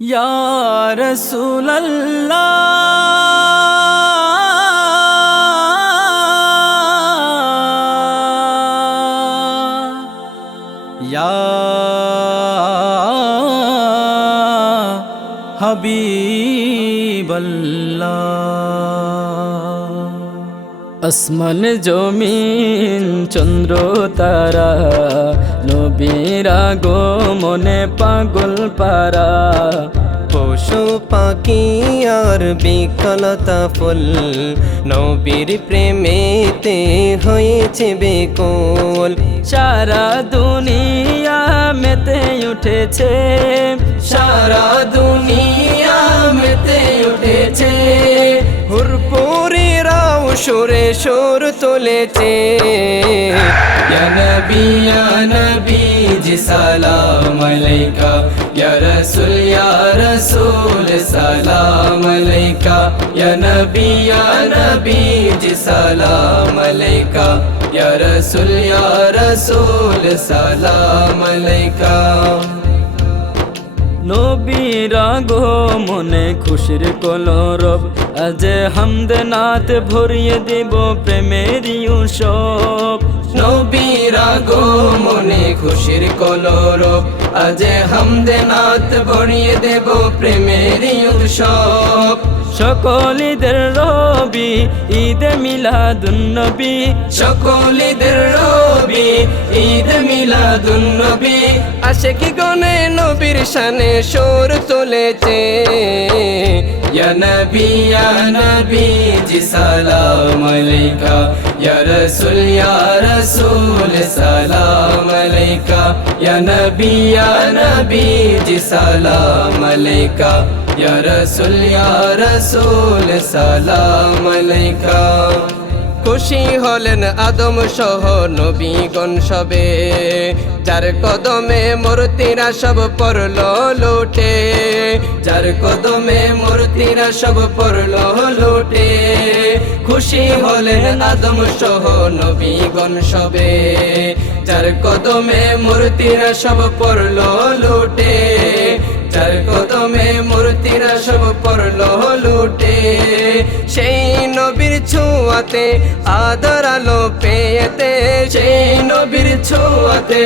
ইয়া রাসূলুল্লাহ ইয়া হাবিবাল্লাহ। আসমান জমিন চন্দ্র তারা নবীর আগমনে পাগল পারা। পশু পাখি আর বিকলতা ফুল নবীর প্রেমেতে হয়েছে বেকুল। সারা দুনিয়া মেতে উঠেছে, সারা দুনিয়া মেতে উঠেছে। হুরপুরেরাও সুরে সুর তুলেছে। ইয়া নবী ইয়া নবী জি সালাম আলাইকা, ইয়া রাসূল ইয়া রাসূল সালাম আলাইকা, ইয়া নবী জি সালাম আলাইকা, ইয়া রাসূল সালাম আলাইকা। নবীর আগমনে খুশির কলরব, আজ হামদ নাত ভরিয়ে দেব প্রেমেরই উৎসব। নবীর আগমনে খুশির কলরব, আজ হামদ নাত ভরিয়ে দেব প্রেমেরই উৎসব। সকল ঈদের রবি ঈদ মিলাদুন নবী, সকল ঈদের রবি ঈদ মিলাদুন নবী। আশিকি গনে নবীর শানে সুর তুলেছে। ইয়া নবী জি সালাম আলাইকা, ইয়া রাসূল সালাম আলাইকা, ইয়া নবী জি সালাম আলাইকা, ইয়া রাসূল সালাম আলাইকা। খুশি হলেন আদম সহ নবীগণ সবে, যার কদমে মূর্তিরা সব পড়ল লুটে, যার কদমে মূর্তিরা সব পড়ল লুটে। খুশি হলেন আদম সহ নবীগণ সবে, যার কদমে মূর্তিরা সব পড়ল লুটে, যার কদমে মূর্তিরা সব পড়ল লুটে। সেই নবীর ছোঁয়াতে আধার আলো পেয়েতে, সেই নবীর ছোঁয়াতে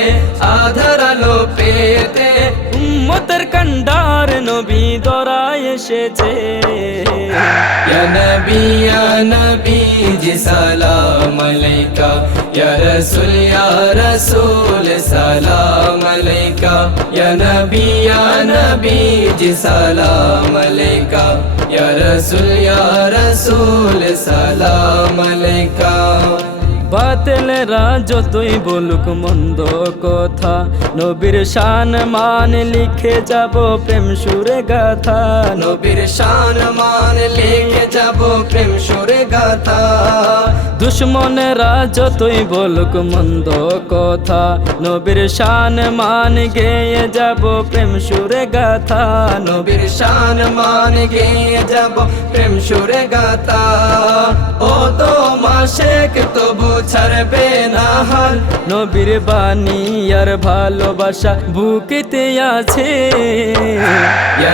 আধার আলো পেয়েতে। উম্মতের কান্ডার নবী দরায় এসেছে। ইয়া নবী জি সালাম আলাইকা, ইয়া রাসূল সালাম আলাইকা, ইয়া নবী জি সালাম আলাইকা, ইয়া রাসূল সালাম আলাইকা। বাতিলরা যতই বলুক মন্দ কথা, নবীর শান মান লিখে যাব প্রেম সুরে গাথা। নবীর শান মান লিখে যাব প্রেম সুরে গাথা। দুশ্মনেরা যতই বলুক মন্দ কথা, নবীর শান মান গেয়ে যাব প্রেম সুরে গাথা। নবীর শান মান গেয়ে যাব প্রেম সুরে গাথা। ও তো মাশেক তবু ছাড়বে না হাল, নবীর বাণী আর ভালোবাসা বুকেতে আছে। ইয়া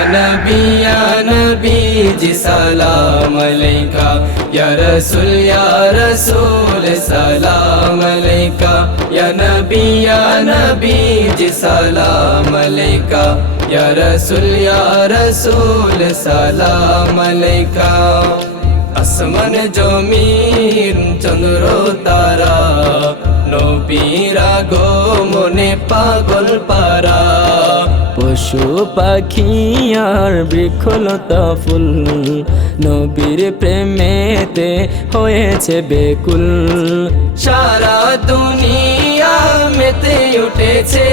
নবী জি সালাম আলাইকা, ইয়া রাসূল সালাম আলাইকা, ইয়া নবী জি সালাম আলাইকা, ইয়া রাসূল সালাম আলাইকা। আসমান জমিন চন্দ্র তারা নবীর আগমনে পাগল পারা। পশু পাখি আর বৃক্ষলতা ফুল নবীর প্রেমেতে হয়েছে বেকুল। সারা দুনিয়া মেতে উঠেছে,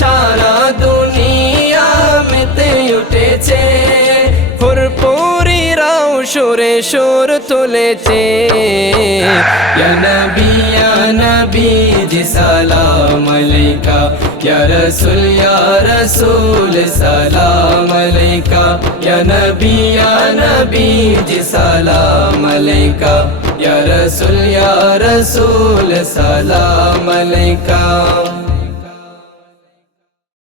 সারা দুনিয়া মেতে উঠেছে। হুরপুরেরাও সুরে সুর তুলেছে। ইয়া নবী জি সালাম আলাইকা, ইয়া রাসূল সালাম আলাইকা, ইয়া নবী জি সালাম আলাইকা, ইয়া রাসূল সালাম আলাইকা।